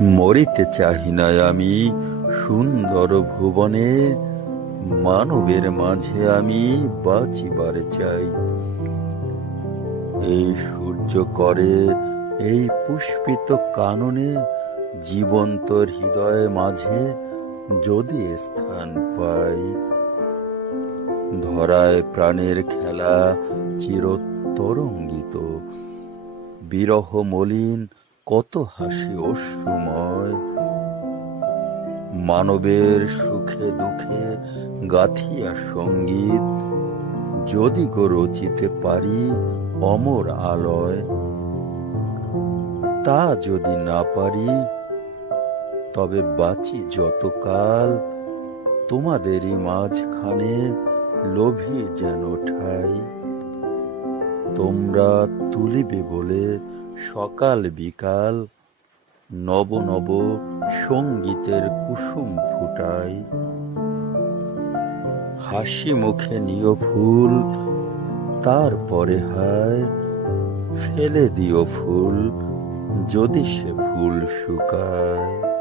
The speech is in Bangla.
মরিতে চাহি না আমি সুন্দর ভুবনে, মানবের মাঝে আমি বাঁচিবারে চাই। এই সূর্য করে এই পুষ্পিত কাননে, জীবন্ত হৃদয় মাঝে যদি স্থান পাই। ধরায় প্রাণের খেলা চিরতরঙ্গিত, বিরহ মলিন কত হাসি অশ্রুময়। মানবের সুখে দুঃখে গাথিয়া সঙ্গীত, যদি গো রচিতে পারি অমর আলয়। তা যদি না পারি তবে বাঁচি যতকাল, তোমাদেরই মাঝখানে লোভিয়ে যেন ঠাই। তোমরা তুলিবে বলে সকাল বিকাল, নব নব সঙ্গীতের কুসুম ফুটাই। হাসি মুখে নিও ফুল, তারপরে হায় ফেলে দিও ফুল, যদি সে ফুল শুকায়।